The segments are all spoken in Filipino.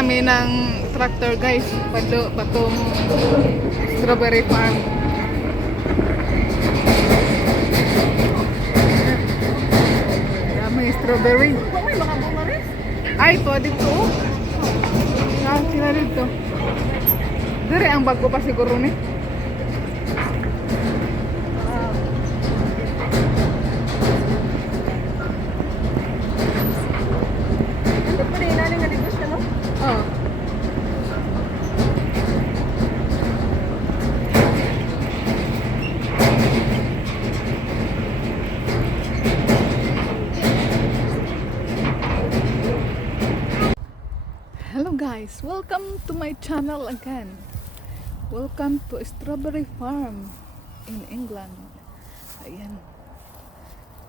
kami ng tractor guys, patong strawberry farm. May strawberry. May mga bunga rin. Ay, ito dito. Saan sila dito? Dari ang bago pa siguro ni. Ano pa rin natin naligos ka, no? Oh. Hello guys, welcome to my channel again. Welcome to Strawberry Farm in England. Ayan.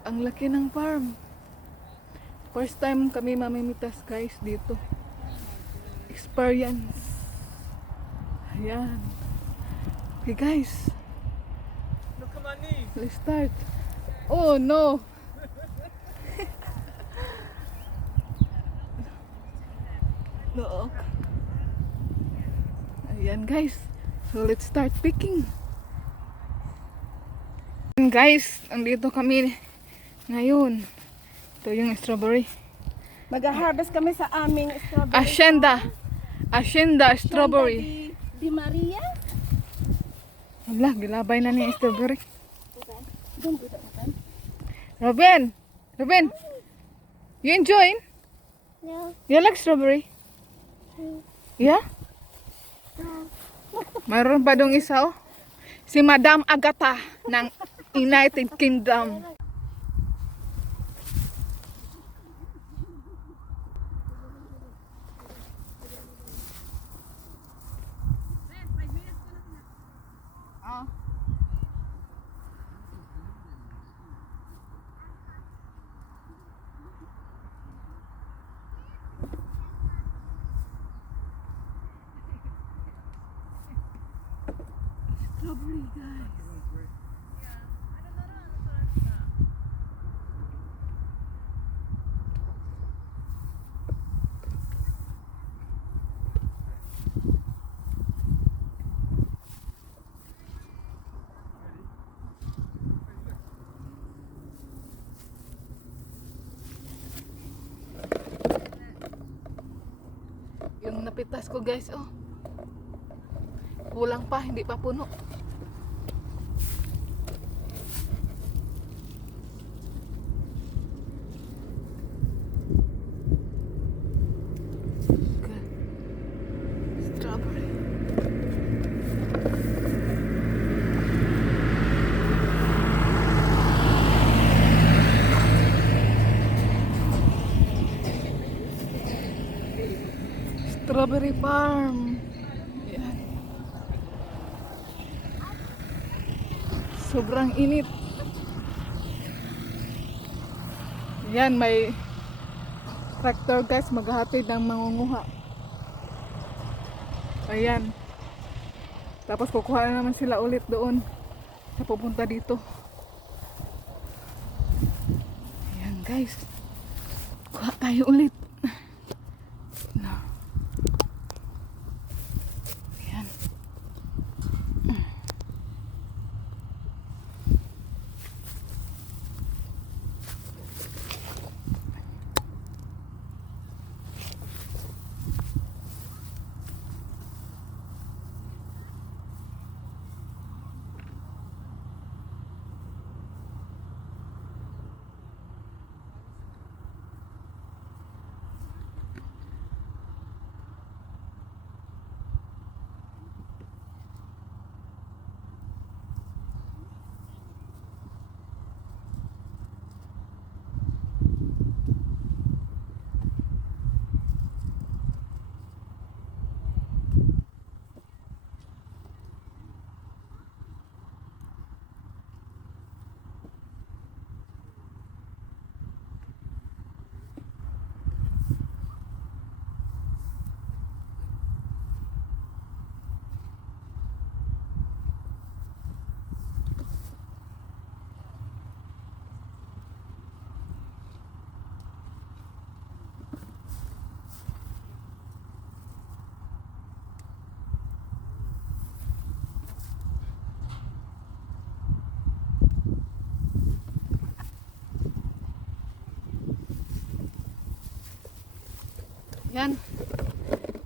Ang laki ng farm. First time kami mamimitas guys dito. Experience. Ayan. Okay guys. Look at my knee. Let's start. Oh no. No. Ayan guys. So let's start picking. And guys, andito kami ngayon. Ito yung strawberry. Mag-harvest kami sa aming strawberry. Hacienda strawberry. Di Maria. Wala, gilabay na niya yung strawberry. Don't do that, okay? Ruben, you enjoying? No. You like strawberry? Yeah? Mayroon pa dong isa oh. Si Madam Agatha ng United Kingdom. Ah. Strawberry guys. Yung napitas ko guys, oh. Kulang pa, hindi pa puno. Good. Strawberry. Strawberry farm. Yan. Sobrang init. Yan, may tractor guys, maghahatid ng mangunguha. Ayan. Tapos kukuha na naman sila ulit doon sa pupunta dito. Ayan guys. Kuha tayo ulit. No. Ayan.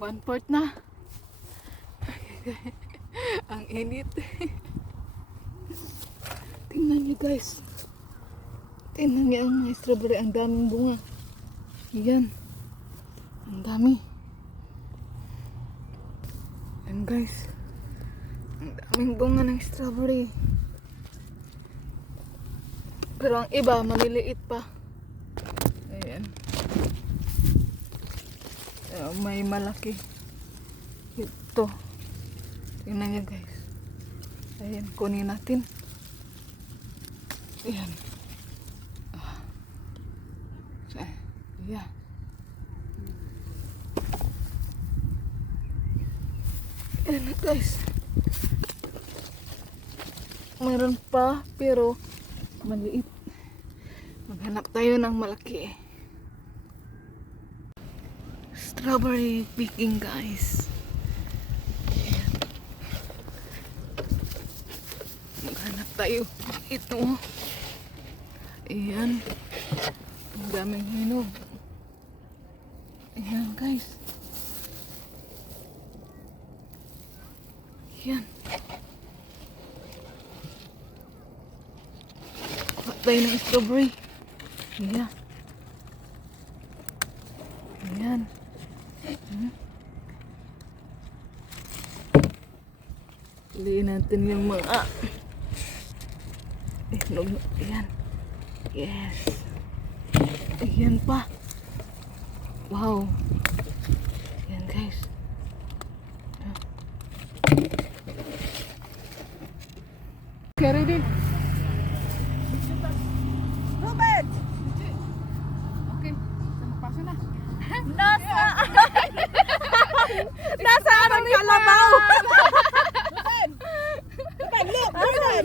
1/4 na. Ang init. Tingnan niyo guys. Tingnan niyo ang mga strawberry. Ang daming bunga. Yan. Ang dami. Yan guys. Ang daming bunga ng strawberry. Pero ang iba, maliliit pa. Ayan. May malaki. Ito. Tingnan niyo guys. Ayan, kunin natin. Ayan. Ayan. Ayan na guys. Mayroon pa, pero maliit. Maghanap tayo ng malaki. Strawberry picking guys. Ayan. Maghanap tayo. Ito. Ayan. Ang daming hinog. Ayan guys. Ayan. Tayo ng strawberry. Ayan. Ayan. Piliin natin yung mga ayan. Yes. Ayan pa. Wow. Ayan guys. Okay, ready? Ruben! Okay. Pasok na. Nasa anong kalabaw? Ruben! Ruben, look! Ruben!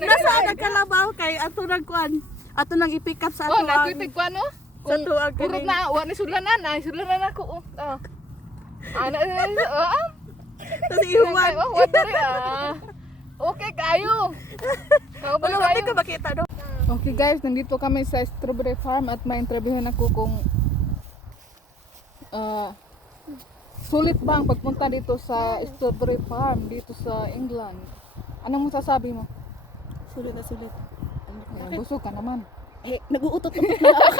Nasa anong kalabaw kay ato nang kuan? Ato nang i-pick up sa Oh, ato nakuitig ko ano? Sa tuwag Purot kaning- na, wala sulanan na. Sulanan ako. Ana, Tapos ihuwan. what the Okay, kayo. Kauban Wala, kayo. wala ka makita no? Okay guys, nandito kami sa strawberry farm at may interviewin ako kung sulit ba ang pagpunta dito sa strawberry farm dito sa England. Anong masasabi mo? Sulit na sulit. Busog ka naman. Eh, nag-uutot-utot na ako.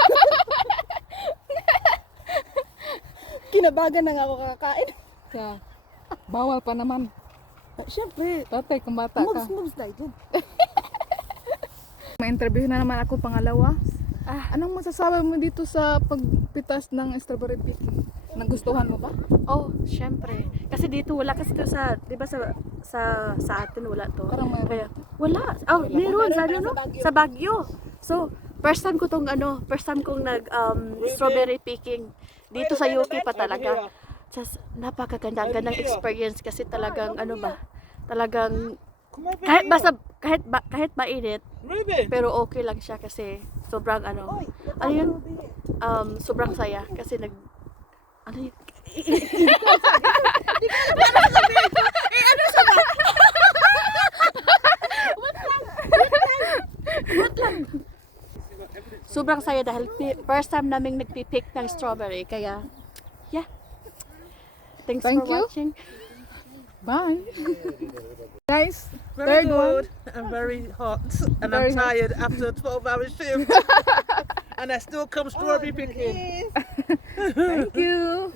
Kinabagan na nga ako kakain. Kaya, bawal pa naman. Siyempre, Tatay, kung bata ka. moves na ito. May interview na naman ako pangalawa. Anong masasabi mo dito sa pagpitas ng strawberry picking? Nagustuhan mo ba? Oh, syempre. Kasi dito wala kasi to sa, 'di ba sa atin wala to. Parang mayroon. Kaya wala. Oh, meron sa ano no? Sa Baguio. So, first time kong nag strawberry picking dito sa UK pa talaga. Just napakaganda-gandang experience kasi talagang ano ba? Talagang Come over kahit here. kahit mainit, Ruben. pero okay lang siya kasi sobrang ano. Ano yun? Sobrang saya kasi ano yun? Sobrang saya dahil first time naming nagpipick ng strawberry. Kaya, yeah. Thanks Thank for you. watching. Bye. Guys, Very third good one. and very hot, and Very I'm hot. tired after a 12-hour shift. And I still come strawberry picking. Thank you.